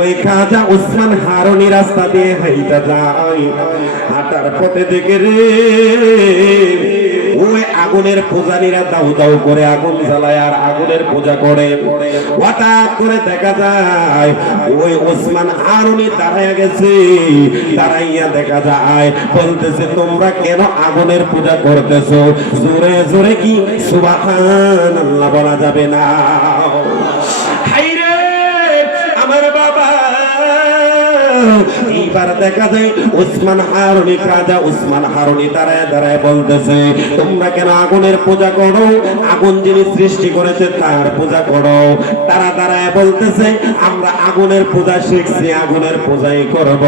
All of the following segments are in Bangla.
ওই খাজা উসমান হারুনি রাস্তা দিয়ে হাইটা যায়, হাঁটার পথে দেখে রে ওই আগুনের পূজারীরা দাউ দাউ করে আগুন জ্বালায় আর আগুনের পূজা করে। হঠাৎ করে দেখা যায় ওই ওসমান হারুনি দাঁড়াইয়া গেছে, দাঁড়াইয়া দেখা যায় বলতেছে তোমরা কেন আগুনের পূজা করতেছো? জোরে জোরে কি সুবহানাল্লাহ বলা যাবে না? আমার বাবা এইবার দেখা যায় উসমান হারুনি, খাজা উসমান হারুনি দাঁড়ায় দাঁড়ায় বলতেছে তোমরা কেন আগুনের পূজা করো? আগুন যিনি সৃষ্টি করেছে তার পূজা করো। তারা দাঁড়ায় বলতেছে আমরা আগুনের পূজা শিখছি, আগুনের পূজাই করব।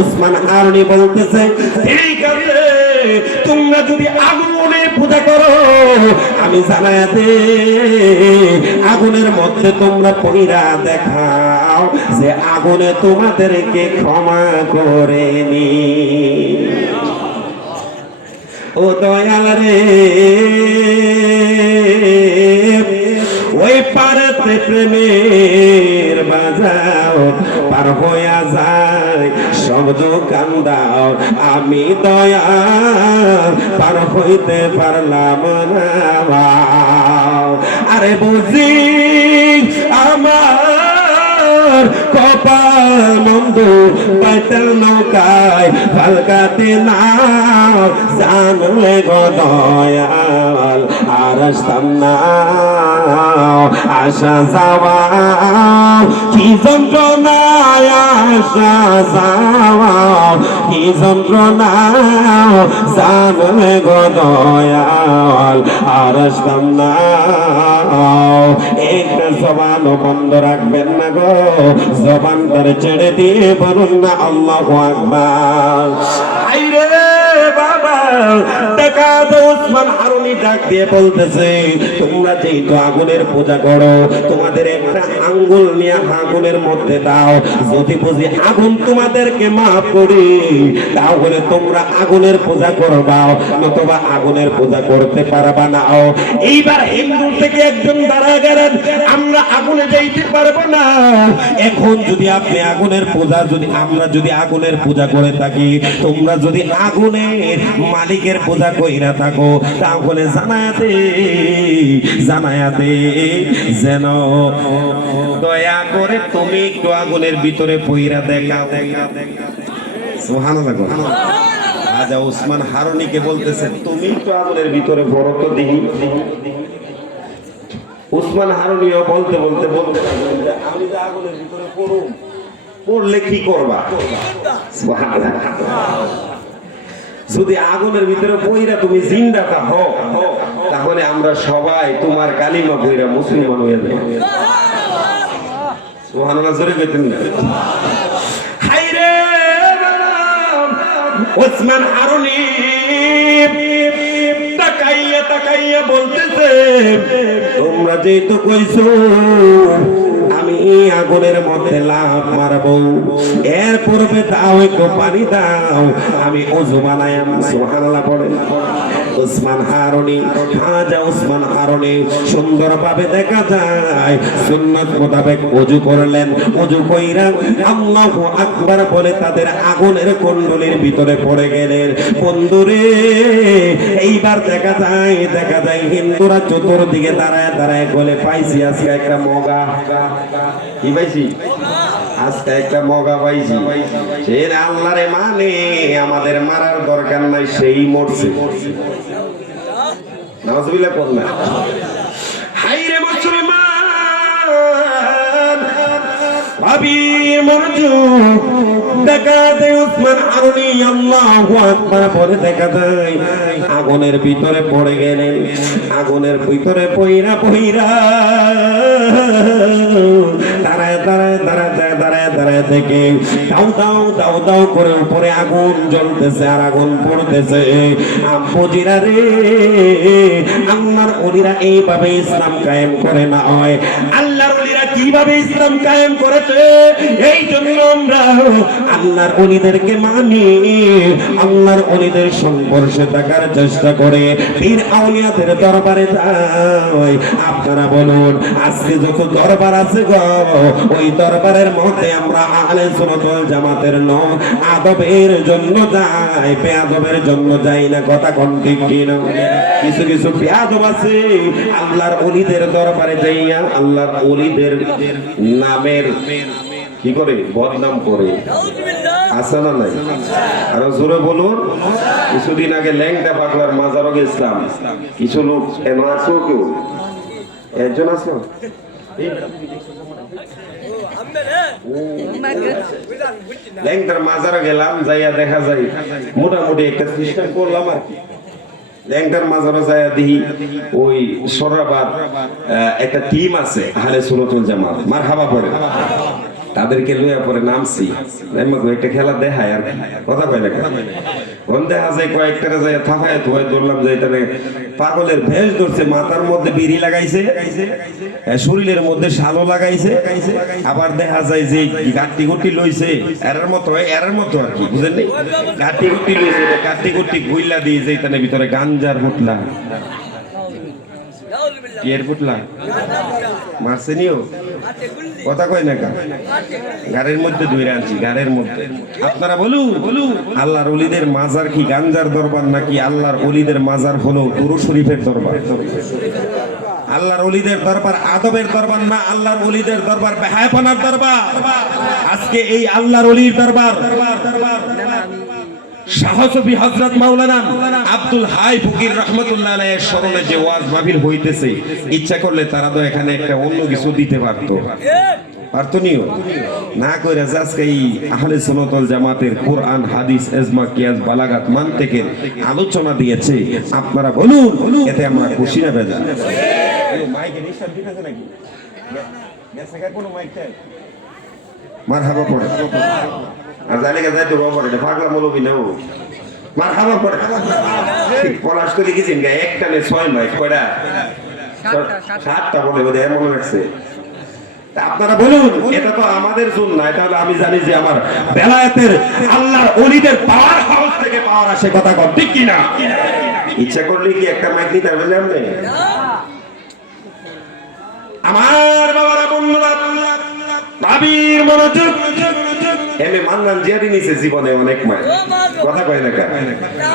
উসমান হারুনি বলতেছে ঠিক আছে, তোমরা যদি আগুনের পূজা করো আমি জানায়া দে আগুনের মধ্যে তোমরা পইরা দেখাও যে আগুনে তোমাদেরকে ক্ষমা করেনি। ও দয়াল রে, ওই পারেতে প্রেমের বাজাও পার হইয়া যায় শব্দ কান্দাও, আমি দয়া পার হইতে পারলাম না। আরে বুঝি আমার কপাল মন্দ, পাইতেল নৌকায় ফালকাতে নাও, জানলে গো দয়াল আর আসতাম না। আসা যাওয়া কি যন্ত্রণায়, আসা যাওয়া কি যন্ত্রণা, জানলে গো দয়াল আর আসতাম না। একটা জবান বন্ধ রাখবেন না গো, জবান তার ছেড়ে দিয়ে বলুন না আল্লাহু আকবার। আইরে বাবা, টাকা তো উসমান হারুনি ডাক দিয়ে বলতেছে তোমরা যেহেতু আগুনের পূজা করো, তোমাদের একটা আঙ্গুল নিয়ে আগুনের মধ্যে দাও, যদি বুঝি আগুন তোমাদেরকে মাফ করি তাহলে তোমরা আগুনের পূজা করবা, নতুবা আগুনের পূজা করতে পারবা না। এইবার হিন্দু থেকে একজন দাঁড়া গেলেন আমরা আগুনে যাইতে পারবো না। এখন যদি আপনি আগুনের পূজা, যদি আমরা যদি আগুনের পূজা করে থাকি, তোমরা যদি আগুনের মালিকের পূজা কইরা থাকো তাহলে জানায়াতে যেন দয়া করে তুমি একটু আগুনের ভিতরে পইরা দেখাও। সুবহানাল্লাহ। রাজা উসমান হারুনিকে বলতেছে তুমি একটু আগুনের ভিতরে পড়ো তো দেখি। উসমান হারুনিও বলতে বলতে বলতে আমি তো আগুনের ভিতরে পড়ব, পড়লে কি করবা? সুবহানাল্লাহ। যদি আগুনের ভিতরে পইরা তুমি জিন্দাটা হও তাহলে আমরা সবাই তোমার কালিমা পইরা মুসলমান হয়ে যাব। সুবহানাল্লাহ জোরে কইতেন না? হায়রে উসমান হারুনি তাকাইয়া তাকাইয়া বলতেছে তোমরা যেহেতু কইছো আমি আগুনের মধ্যে লাফ মারবো, এর পূর্বে দাও একটু পানি দাও, আমি ওযু বানায়াম। সুবহানাল্লাহ পড়ে। উসমান হারুনি, খাজা উসমান হারুনি সুন্দরভাবে দেখা যায় সুন্নাত মোতাবেক ওযু করলেন। ওযু কইরা আল্লাহু আকবার বলে তাদের আগুনের কুণ্ডলীর ভিতরে পড়ে গেলেন। বন্ধুরে এইবার দেখা যায় হিন্দুরা চতুর্দিকে দাঁড়ায় দাঁড়ায় বলে পাইছি আজকে একটা মগা। কি পাইছি? আজকে একটা মগা পাইছি। সে আল্লাহরে মানে আমাদের মারার দরকার নাই, সেই মরছে। নাউজুবিল্লাহ বললেন। হায়রে মুসলমান ভাবি মরজু দেখা দেয় উসমান হারুনি আল্লাহু আকবার বলে দেখা দেয় আগুনের ভিতরে পড়ে গেলেন। আগুনের ভিতরে পইরা দাঁড়ায় থেকে দাও দাও করে উপরে আগুন জ্বলতেছে আর আগুন পড়তেছে। আম্পুজিরা রে, আল্লাহর ওলিরা এইভাবে ইসলাম কায়েম করে না হয়। আল্লাহর ওলিরা কিভাবে ইসলাম কায়েম করেছে। এই জন্য আমরা আল্লাহর ওলিদেরকে মানি, আল্লাহর ওলিদের সংস্পর্শে থাকার চেষ্টা করে, পীর আউলিয়াদের দরবারে যাই। আপনারা বলুন আজকে যত দরবার আছে গো, ওই দরবারের মধ্যে আমরা আহলে সুন্নাত ওয়াল জামাতের আদবের জন্য যাই, বেয়াদবের জন্য যাই না। কথা কোন ঠিক কিনা? কিছু কিছু বেয়াদব আছে আল্লাহর ওলিদের দরবারে যাইয়া আল্লাহর ওলিদের নামের কি করে বদনাম করে, আছে না নাই? আরো জোরে বলুন। কিছুদিন আগে ল্যাংটা পাগলার মাজারও গেছিলাম, কিছু লোক এন আছো, কেউ একজন আছো ল্যাংটার মাজারও গেলাম, যাইয়া দেখা যায় মোটামুটি একটা সিস্টেম করলাম আর কি। ল্যাংটার মাজারও যাইয়া দেখি ওই সরাবার একটা টিম আছে আহলে সুন্নাত ওয়াল জামাত, মারহাবা পড়ে, তাদেরকে লইয়া পরে নামছি, একটা খেলা দেখায় আর কথা কয় না। কোন দেখা যায় কয়েকটারে যায় থাকায় ধোয় ধরলাম যে এটা পাগলের ভেষ ধরছে, মাথার মধ্যে বিড়ি লাগাইছে, শরীরের মধ্যে শালো লাগাইছে, আবার দেখা যায় যে গাঁটি গুটি লইছে এরার মতো আর কি, বুঝলেন? গাঁটি গুটি লইছে, গাঁটি গুটি গুইলা দিয়ে যে এখানে ভিতরে গাঞ্জার ফুটলা, এর ফুটলা মারছে নিও, কথা কয় না, গাড়ির মধ্যে ধরে আনছি, গাড়ির মধ্যে। আপনারা বলুন আল্লাহর ওলিদের মাজার কি গাঞ্জার দরবার নাকি আল্লাহর ওলিদের মাজার হলো দুরূদ শরীফের দরবার? আল্লাহর ওলিদের দরবার আদবের দরবার না, আল্লাহর ওলিদের দরবার বেহায়াপনার দরবার। আজকে এই আল্লাহর ওলির দরবার শাহ সুফি হযরত মাওলানা আব্দুল হাই ফকির রাহমাতুল্লাহ আলাইহির স্মরণে যে ওয়াজ মাহফিল হইতেছে, ইচ্ছা করলে তারা তো এখানে একটা অন্য কিছু দিতে পারতো, পারতনিও না কইরা আজকে এই আহলে সুন্নাত ওয়াল জামাতের কোরআন হাদিস ইজমা কিয়াস বালাগাত মানতিকের আলোচনা দিয়েছে। আপনারা বলুন এতে আমরা খুশি না বেজার? মাইকে নিশান দিতেছে নাকি? গেছে কোন মাইকটা মারহাবা পড়ে আর জায়গা যায় তো বাবা, এটা পাগলা মৌলবি নাও মারহাবা পড়ে। পলাশ তো লিখেছেন গা একটানে 6 মাইক কয়টা, 7টা বলে বোধ হয় মনে রাখছে। আপনারা বলুন এটা তো আমাদের জন্য, এটা হলো আমি জানি যে আমার বেলায়েতের আল্লাহর ওলিদের পাওয়ার হাউস থেকে পাওয়ার আসে, কথা কম ঠিক কিনা? ইচ্ছা করলে কি একটা মাইক নিতে পারবেন আপনি? আমার বাবারা বন্ধুরা ভাবির মনোযোগ, এমএ মান্নান জিয়াদি নিছে জীবনে অনেক মাইক, কথা কয় না কা?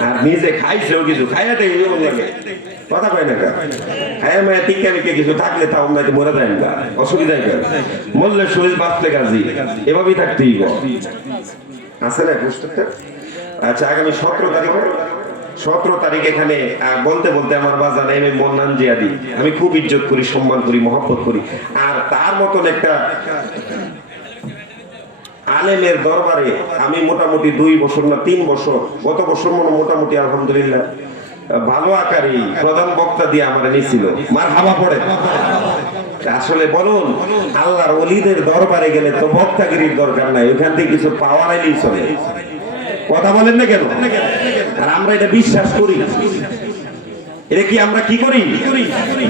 আর নিজে খাইছেও কিছু, খাইয়াতে লাগে, কথা কয় না কা? খাইয়া মায়া টিকা মিকে কিছু থাকলে তাও আমরা মরে যায় না, অসুবিধায় কেন? মরলে শরীর বাঁচলে কাজী, এভাবেই থাকতেই আছে না পুস্তকটা। আচ্ছা আগামী 17 তারিখ এখানে বলতে বলতে আমার বাজার এমএ মান্নান জিয়াদি আমি খুব ইজ্জত করি, সম্মান করি, মহব্বত করি। আর তার মতন একটা আলেমের দরবারে আমি মোটামুটি 2 বছর না 3 বছর, গত বছর মোটামুটি আলহামদুলিল্লাহ ভালো আকারে প্রধান বক্তা দিয়ে আমার নিছিল, মারহাবা পড়ে। আসলে বলুন আল্লাহর ওলিদের দরবারে গেলে তো বক্তাগিরির দরকার নাই, ওখান থেকে কিছু পাওয়ার আইলেই চলে, কথা বলেন না কেন? আর আমরা এটা বিশ্বাস করি, এটা কি আমরা কি করি?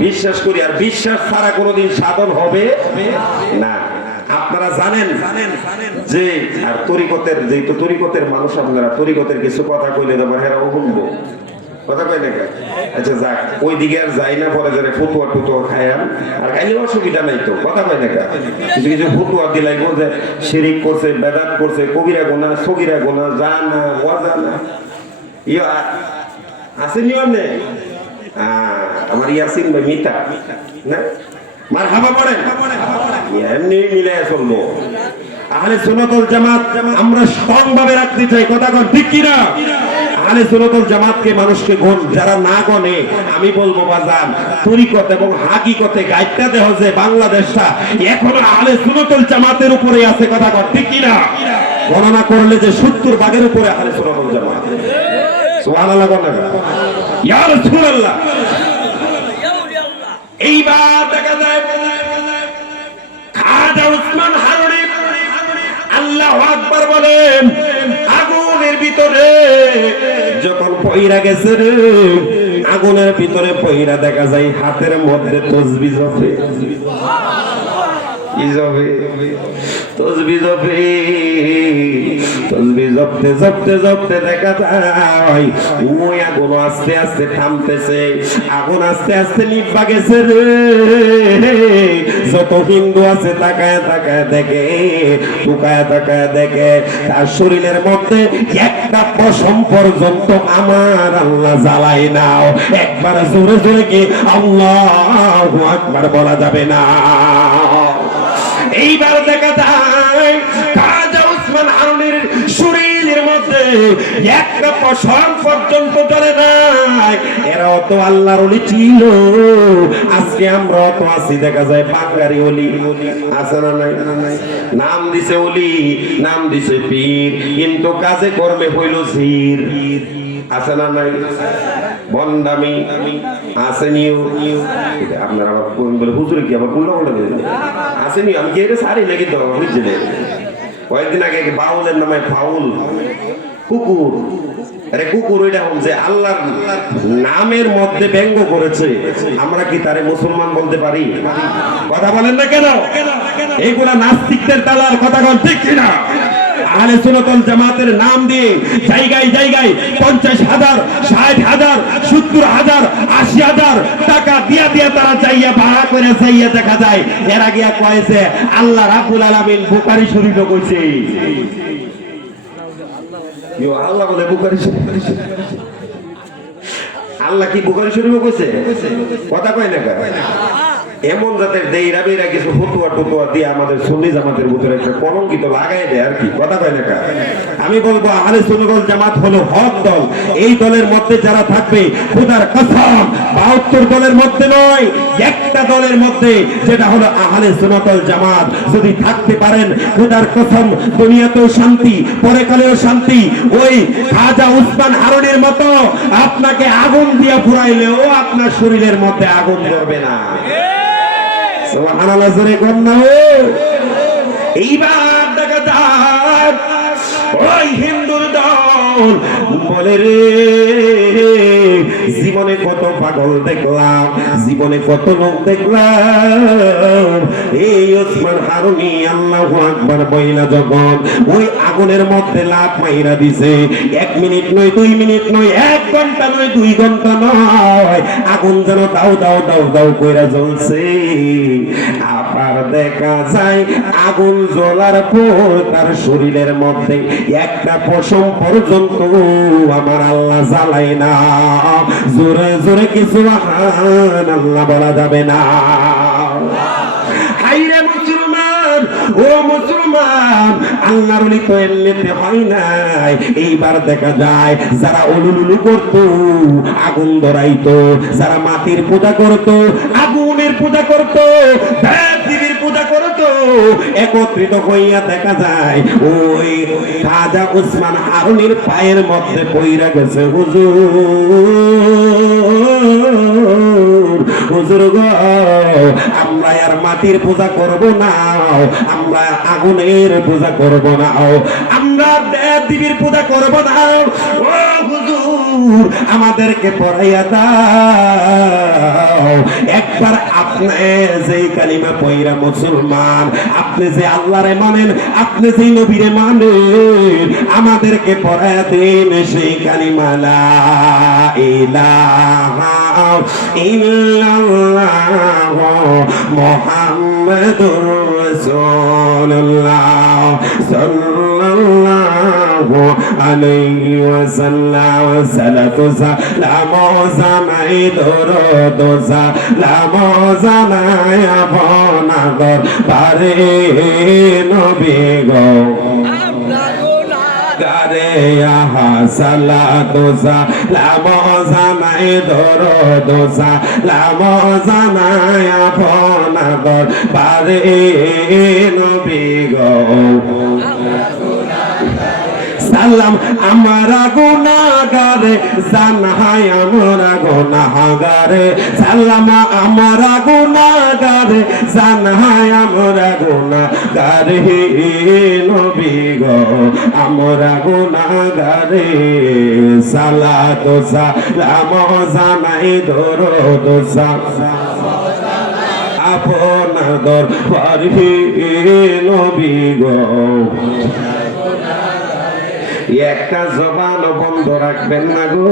বিশ্বাস করি। আর বিশ্বাস ছাড়া কোনোদিন সাধন হবে না। আপনারা জানেন যে আর তরিকতের, যেহেতু তরিকতের মানুষ আপনারা, তরিকতের কিছু কথা কইলে দেবার হেরাও শুনবো, কথা কয় না? আচ্ছা যাক, ওই দিকে আর যাই না, পরে যারা ফুতুয়া খায়াম আর খাইলে অসুবিধা নাই তো, কথা কয় না? কিছু কিছু ফুতুয়া দিলাইব যে শিরিক করছে, বেদাত করছে, কবিরা গোনা, সগিরা গোনা, জানা ওয়াজানা ইয়া আছে নিয়ম নেই। আমার ইয়াসিন ভাই মিতা না মারহাবা পড়েন, এমনি মিলাইয়া চলবো। আহলে সুন্নাত ওয়াল জামাত আমরা স্ট্রং ভাবে রাখতে চাই, কথা কন ঠিক কিনা? আহলে সুন্নাত ওয়াল জামাতকে মানুষকে যারা না গনে, আমি বলবো বাজান তরিকত এবং হাকিকতে গাইডটা দেহ যে বাংলাদেশটা এখনো আহলে সুন্নাত ওয়াল জামাতের উপরে আছে, কথা কন ঠিক কিনা? গণনা করলে যে 70 ভাগের উপরে আহলে সুন্নাত ওয়াল জামাত। সুবহানাল্লাহ, ইয়া রাসূলুল্লাহ। এইবার দেখা যায় খাজা উসমান হারুনি আল্লাহু আকবার বলেন, আগুনের ভিতরে যখন পয়রা গেছে রে, আগুনের ভিতরে পয়রা দেখা যায় হাতের মধ্যে তাসবিহ জপে। কি যাবে তসবি জপে তসবি জপতে জপতে জপতে দেখা যায় ওই আগুন আস্তে আস্তে থামতেছে, আগুন আস্তে আস্তে নিভা গেছে রে। যত হিন্দু আছে তাকায় তাকায় দেখে, টুকায় তাকায় দেখে, তার শরীরের মধ্যে একটা পশম পর্যন্ত আমার আল্লাহ জ্বালাই নাও। একবার জোরে জোরে কি আল্লাহু আকবার বলা যাবে না? এইবার দেখা যায় খাজা ওসমান হারুনের শরীরের মধ্যে একটা পশম পর্যন্ত জ্বলে নাই। এরা তো আল্লাহর ওলি ছিল, আজকে আমরা তো আছি দেখা যায় বাঙালি ওলি আছে না নাই? নাম দিছে ওলি, নাম দিছে পীর, কিন্তু কাজে কর্মে হইল জির। আছে না নাই? বন্দামি আসেনি। আপনারা আবার বলে হুজুরে কি আবার কোনটা বলে আসেনি? আমি কি এটা সারি লেগে তো বুঝছিলে। কয়েকদিন আগে বাউলের নামে ফাউল কুকুর, আরে কুকুর ওইটা যে আল্লাহর নামের মধ্যে ব্যঙ্গ করেছে, আমরা কি তারে মুসলমান বলতে পারি? কথা বলেন না কেন? এইগুলা নাস্তিকদের তালার কথা বল, ঠিক কিনা? আহলে সুন্নাত ওয়াল জামাতের নাম দিয়ে জায়গায় জায়গায় 50,000, 60,000, 70,000, 80,000 টাকা দিয়া দিয়া তারা চাইয়া ভাড়া করে চাইয়া দেখা যায়। এরা গিয়া কয়েছে আল্লাহ রাব্বুল আলামিন বুখারী শরীফে কইছে। আল্লাহ বলে বুখারী শরীফ, আল্লাহ কি বুখারী শরীফে কইছে? কথা কয় না? এমন জাতের দেইরা বেরা কিছু ফতুয়া টুতুয়া দিয়ে আমাদের সুন্নি জামাতের ভিতরে একটা কলঙ্কিত লাগাই দেয় আর কি। কথা কয় না? আমি বলবো আহলে সুন্নাত ওয়াল জামাত হলো হক দল। এই দলের মধ্যে যারা থাকবে খোদার কসম 72 দলের মধ্যে নয়, একটা দলের মধ্যে, যেটা হলো আহলে সুন্নাত ওয়াল জামাত। যদি থাকতে পারেন খোদার কসম দুনিয়াতেও শান্তি, পরকালেও শান্তি। ওই খাজা ওসমান হারুনের মতো আপনাকে আগুন দিয়া পুরাইলেও আপনার শরীরের মধ্যে আগুন জ্বলবে না। সুবহানাল্লাহ, জোরে কোন না। এইবার দেখা যায় ওই হিন্দুর দল বলে রে জীবনে কত পাগল দেখলাম, জীবনে কত লোক দেখলাম। এই ওসমান হারুনি আল্লাহু আকবার বইলা যখন ওই আগুনের মধ্যে লাফ মাইরা দিছে, 1 মিনিট নয়, 2 মিনিট নয়, 1 ঘন্টা নয়, 2 ঘন্টা নয়, আগুন যেন দাও দাও দাও দাও কইরা জ্বলছে। আবার দেখা যায় আগুন জ্বলার পর তার শরীরের মধ্যে একটা পশম পর্যন্ত আমার আল্লাহ জ্বালাই না। জোরে জোরে কি সুবহানাল্লাহ বলা যাবে না? হাইরে মুসলমান, ও মুসলমান, আল্লাহর ওলি তো এমনিতে হয় নাই। এইবার দেখা যায় যারা উলুলুলু করতো আগুন ধরাইতো, যারা মাটির পূজা করতো আগুনের পূজা করতো, দেবদেবীর পূজা করতো, একত্রিত হইয়া দেখা যায় ওই খাজা ওসমান হারুনির পায়ের মধ্যে পইরা গেছে হুজুর, হুজুর গো আমরা আর মাটির পূজা করব না, আমরা আগুনের পূজা করব না, আমরা দেবদেবীর পূজা করব না। ও হুজুর আমাদেরকে পড়াইয়া দাও। একবার আপনি যেই কালিমা পয়রা মুসলমান, আপনি যে আল্লাহরে মানেন, আপনি যে নবীরে মানেন, আমাদেরকে পড়াইয়া দেন সেই কালিমা লা ইলাহা ইল্লাল্লাহ মুহাম্মাদুর রাসূলুল্লাহ সাল্লাল্লাহু আলাইহি ওয়াসাল্লাম। সালাতু সালাম জানাই দরুদ সালাম জানাই আপনার বারে নবী গো গারে আহা সালাতু সালাম জানাই দরুদ সালাম জানাই আপনার বারে নবী গো। সালাম আমরা গুনাহগারে জানাই আমরা গুনাহগারে, সালাম আমরা গুনাহগারে জানাই আমরা গুনাহগারে নবী গো আমরা গুনাহগারে। সালাতু সালাম জানাই দরুদ সালাম আপনার দরবার হে নবী গো। একটা জবান বন্ধ রাখবেন না গো,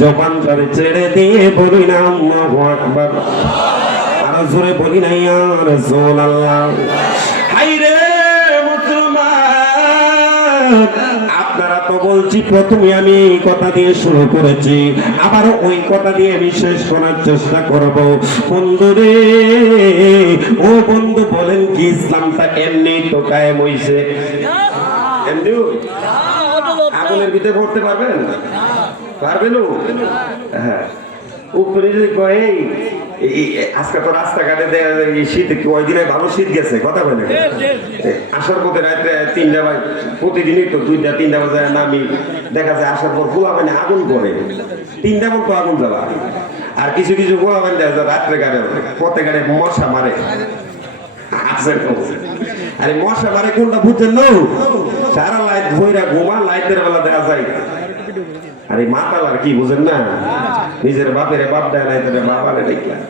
জবান ধরে ছেড়ে দিয়ে বলি না আল্লাহু আকবার, আরো জোরে বলি না ইয়া রাসূলুল্লাহ। হায়রে মুসলমান, আপনারা তো বলছি প্রথমে আমি কথা দিয়ে শুরু করেছি, আবার ওই কথা দিয়ে আমি শেষ করার চেষ্টা করব। বন্ধুরে, ও বন্ধু বলেন কি ইসলামটা এমনি তো কায়েম হইছে? এমনি আগুনের ভিতরে পড়তে পারবেন? পারবেন? হ্যাঁ, উপরে যে কয় আজকে তো রাস্তাঘাটে শীত, ওই দিনে ভালো শীত গেছে, কথা বলে আসার পথে রাত্রে 3টা বাজে, প্রতিদিনই তো 2টা-3টা বাজে নামি, দেখা যায় আসার পর গোলা মানে আগুন করে 3টা মতো আগুন জ্বালা। আর কিছু কিছু গোলা মানে রাত্রে গাড়ে পথে গাড়ে মশা মারে। আরে মশা মারে কোনটা বুঝছেন? না সারা লাইট ভৈরা ঘুমা, লাইটের বেলা দেখা যায়। আরে মাতাল আর কি বুঝেন না? নিজের বাপের বাপ দেয়, লাইটের বাবারে দেখলাম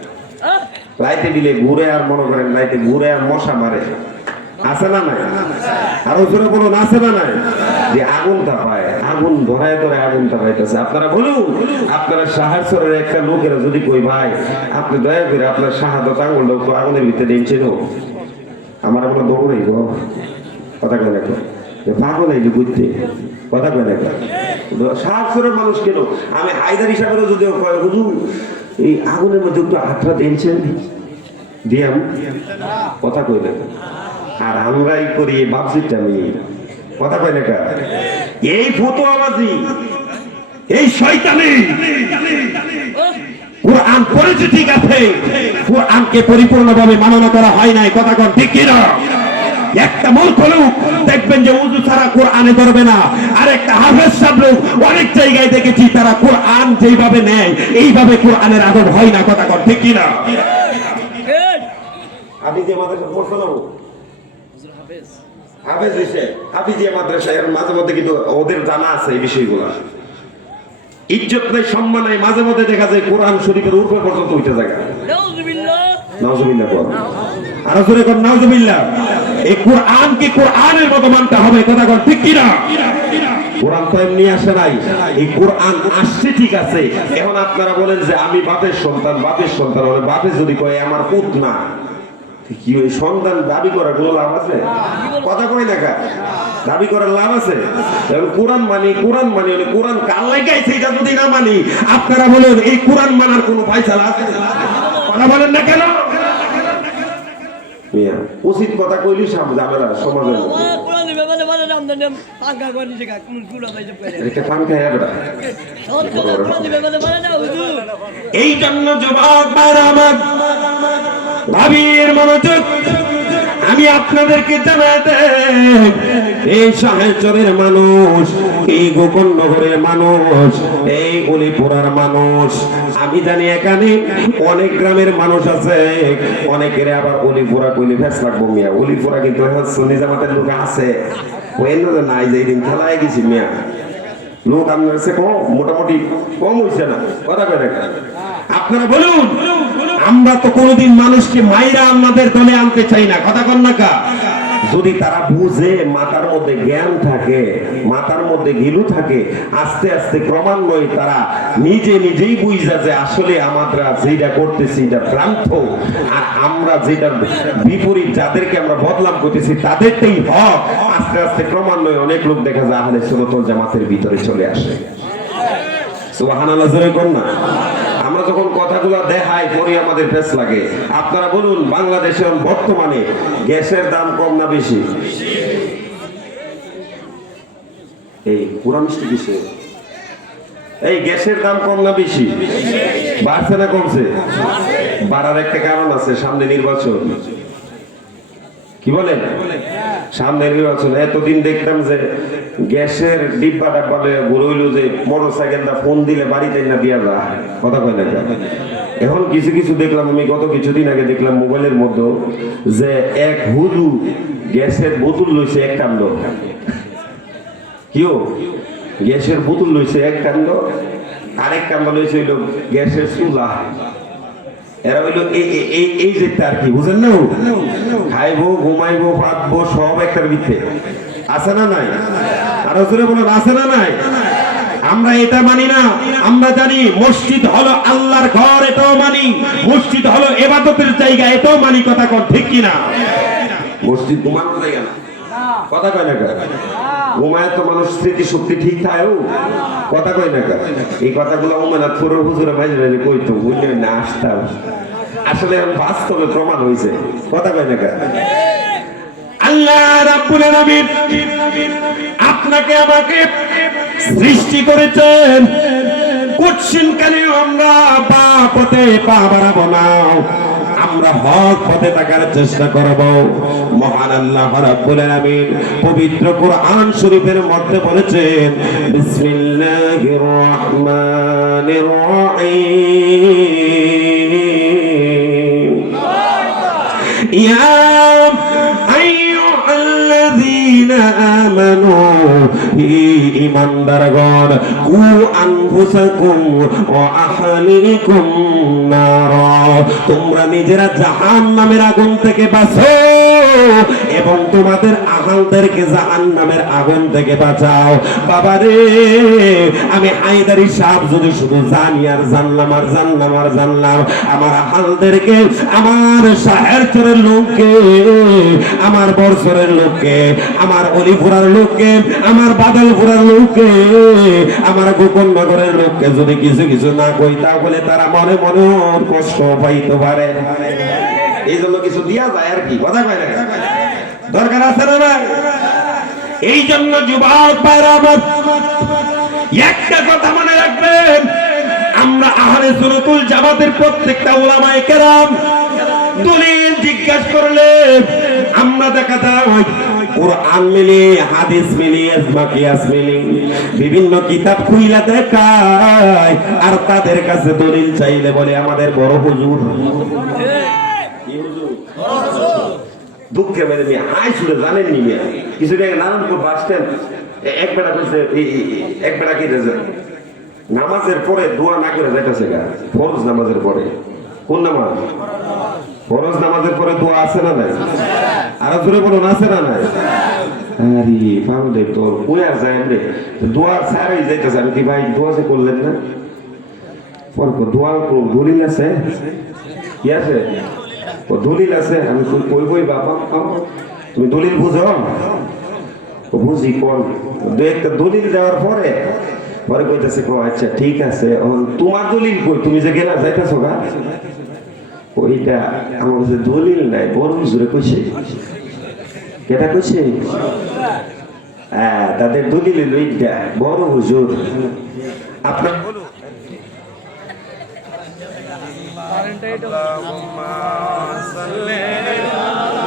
লাইটে দিলে ঘুরে, আর মনে করেন লাইটে ঘুরে আর মশা মারে। আছে না নাই? আর ওজোরে বলুন, আছে না নাই? যে আগুনটা পায়, আগুন ধরায় ধরে আগুনটা পাইতেছে। আপনারা বলুন, আপনারা সাহায্যের একটা লোকেরা যদি কই ভাই আপনি দয়া করে আপনার শাহাদত আঙুলটা একটু আগুনের ভিতরে দিয়েছেন, আমার আপনার দৌড়াই গো, কথা কয় না পাগল এই বুঝতে, কথা কয় না সাহায্যের মানুষ কেন? আমি হায়দার হিসাবে যদি কয় হুজুর এই আগুনের মধ্যে একটু হাতটা দিয়েছেন, দিয়াম, কথা কই না। আর আমরাই করি এই বাপসিটা নিয়ে, কথা কয় না। এই ফতোয়াবাজি, এই শয়তানি, কুরআন পড়েছে ঠিক আছে, কুরআনকে পরিপূর্ণভাবে মাননা করা হয় নাই, কথা কন ঠিক কি না? একটা মূর্খ লোক দেখবেন যে উযু ছাড়া কোরআনে ধরবে না, আর একটা হাফেজ সাহেব লোক অনেক জায়গায় দেখেছি তারা কোরআন যেইভাবে নেয় এইভাবে কোরআনের আদব হয় না, কথা কন ঠিক কি না? আমি যে মাদ্রাসা পড়ছো না হাফেজ হইছে, হাফিজিয়া মাদ্রাসা, এর মাঝে মধ্যে কিন্তু ওদের জানা আছে এই বিষয়গুলো। ইজ্জত নাই, সম্মান নাই, মাঝে মধ্যে দেখা যায় কোরআন শরীফের উপর পর্যন্ত উঠে যায়। নাউজুবিল্লাহ বল, আর জোরে কর নাউজুবিল্লাহ। এই কোরআনকে কোরআনের মতো মানতে হবে, কথা কর ঠিক কি না? কোরআন তো এমনি আসে নাই, এই কোরআন আসছে ঠিক আছে। এখন আপনারা বলেন যে আমি বাপের সন্তান, বাপের সন্তান হলে বাপে যদি কয় আমার পুত না, কি ওই সন্তান দাবি করার কোনো লাভ আছে? কথা কয় না, দাবি করার লাভ আছে? কোরআন মানি, কোরআন মানি, কোরআন কার লাগাইছে এটা যদি না মানি, আপনারা বলেন এই কোরআন মানার কোনো ফায়সালা আছে? কথা বলেন না কেন? উচিত কথা কইলি সব ঝামেলা সমাজের মধ্যে। এই জন্য যুবক আমার ভাবির মনোযোগ, আমি আপনাদেরকে জানাতে, এই সাহেবচরের মানুষ, এই গোকর্ণনগরের মানুষ, এই উলিপুরার মানুষ, আমি জানি এখানে অনেক গ্রামের মানুষ আছে, অনেকের আবার উলিপুরা কইলে ফেস লাগবো মিয়া। উলিপুরা কিন্তু সুন্নি জামাতের লোক আছে, ওই নাই যে দিন খেলায় গেছি মিয়া, লোক আপনার কাছে কম, মোটামুটি কম হয়েছে না, কথা কয় দেখা। আপনারা বলুন, আমরা তো কোনোদিন মানুষকে মাইরা আমাদের দলে আনতে চাই না, কথা কন না কা? যদি তারা বুঝে, মাথার মধ্যে জ্ঞান থাকে, মাথার মধ্যে গিলু থাকে, আস্তে আস্তে ক্রমান্বয়ে তারা নিজে নিজেই বুঝা যে আসলে আমরা যেটা করতেছি এটা ভ্রান্ত, আর আমরা যেটা বিপরীত যাদেরকে আমরা বদনাম করতেছি তাদেরটাই হক। আস্তে আস্তে ক্রমান্বয়ে অনেক লোক দেখা যায় আহলে সুন্নাত ওয়াল জামাতের ভিতরে চলে আসে। সুবহানাল্লাহ, জোরে কোন না? আমরা যখন কথাগুলো দেখাই পরে আমাদের ফেস লাগে। আপনারা বলুন, বাংলাদেশে বর্তমানে গ্যাসের দাম কম না বেশি? এই পুরা মিষ্টি কিসে? এই গ্যাসের দাম কম না বেশি? বাড়ছে না কমছে? বাড়ার একটা কারণ আছে, সামনে নির্বাচন। কি বলেন? সামনে নির্বাচন। এতদিন দেখতাম যে গ্যাসের ডিব্বা ডাব্বা ঘুরইল যে মোটরসাইকেলটা ফোন দিলে বাড়িতে না দিয়া যায়, কথা কয় না। এখন কিছু কিছু দেখলাম, আমি গত কিছুদিন আগে দেখলাম মোবাইলের মধ্যে যে এক হুজুর গ্যাসের বোতল লইছে এক কান্ড। কিও গ্যাসের বোতল লইছে এক কান্ড, আরেক কান্ড লইছে হইল গ্যাসের চুলা। এরা হইলো এই যে আর কি বুঝেন না, খাইবো ঘুমাইবো পাকবো সব একটার ভিতরে আছে না নাই? আরো জোরে বলেন আছে না নাই? আমরা এটা মানি না। আমরা জানি মসজিদ হলো আল্লাহর ঘর, এটাও মানি। মসজিদ হলো ইবাদতের জায়গা, এটাও মানি। কথা কর ঠিক কিনা? মসজিদ ঘুমানোর জায়গা না, কথা কয় না? ঘুমায় তো মানুষ স্মৃতি শক্তি ঠিক থাকে। কথা কয় না? এই কথাগুলো ওমানাথপুরের হুজুরে মাঝে মাঝে কইতো, বুঝলে না আসতাম। আসলে বাস্তবে প্রমাণ হয়েছে। কথা কয় না? আল্লাহ রাব্বুল আলামিন আপনাকে আমাকে সৃষ্টি করেছেন, কঠিন কালেও আমরা পাপ পথে পা বাড়াবো না, আমরা হক পথে থাকার চেষ্টা করব। মহান আল্লাহ রাব্বুল আলামিন পবিত্র কোরআন শরীফের মধ্যে বলেছেন, বিসমিল্লাহির রহমানির রহিম, ইয়া আইয়ুহাল্লাযীনা আমানু, ঈমানদারগণ, কু আনফুসাকুম ওয়া আহলিকুম নারা, তোমরা নিজেরা জাহান্নামের আগুন থেকে বাঁচো এবং তোমাদের আহালদেরকে জাহান্নামের আগুন থেকে বাঁচাও। বাবারে, আমি হায়দারি সাহেব যদি শুধু জানি আর জানলাম আর জানলাম আর জানলাম, আমার আহালদেরকে, আমার শাহেরচরের লোককে, আমার বর্ষরের লোককে, আমার অলিপুরার লোককে, আমার বাদলপুরার লোককে, আমার গোকর্ণনগরের লোককে যদি কিছু কিছু না কই, তাহলে তারা মনে মনে কষ্ট পাইতে পারে। এই জন্য কিছু দিয়া যায় আর কি। কথা কয় না? দরকার আছে না? এই জন্য যুবক ভাইরা আমার একটা কথা মনে রাখবেন, আমরা আহলে সুন্নাতুল জামাতের প্রত্যেকটা উলামায়ে কেরাম দলিল জিজ্ঞাসা করলে আমরা দেখা যায় কোরআন মিলে, হাদিস মিলে, ইজমা কিয়াস মিলে, বিভিন্ন কিতাব খুইলা দেখায়, আর তাদের কাছে দলিল চাইলে বলে আমাদের বড় হুজুর। দুঃখে মেরে নিয়ে হাই শুনে জানেন নি মিয়া, কিছু টাকা নারায়ণপুর বাস স্ট্যান্ড এক বেটা কইছে, এক বেটা কি নামাজের পরে দোয়া না করে যাইতেছে গা, ফরজ নামাজের পরে। কোন নামাজ? ফরজ নামাজের পরে দোয়া আছে না নাই? আরো জোরে বলুন, আছে না নাই? আরে পাগলে তোর কই আর যায় রে, দোয়া ছাড়াই যাইতেছে। আমি কি ভাই দোয়া যে করলেন না? পর দোয়া দলিল আছে, কি আছে? ও দলিল আছে। আমি কই কই বাবা, তুমি দলিল বুঝো? বুঝি কোন দু একটা দলিল দেওয়ার পরে পরে কইতেছে, আচ্ছা ঠিক আছে, তোমার দলিল কই? তুমি যে গেলা যাইতেছো গা, ওইটা আমার কাছে দলিল নাই, বড় হুজুরে কইছে। কেটা কইছে? হ্যাঁ, তাদের দলিল লইটা বড় হুজুর। আপনার Alarm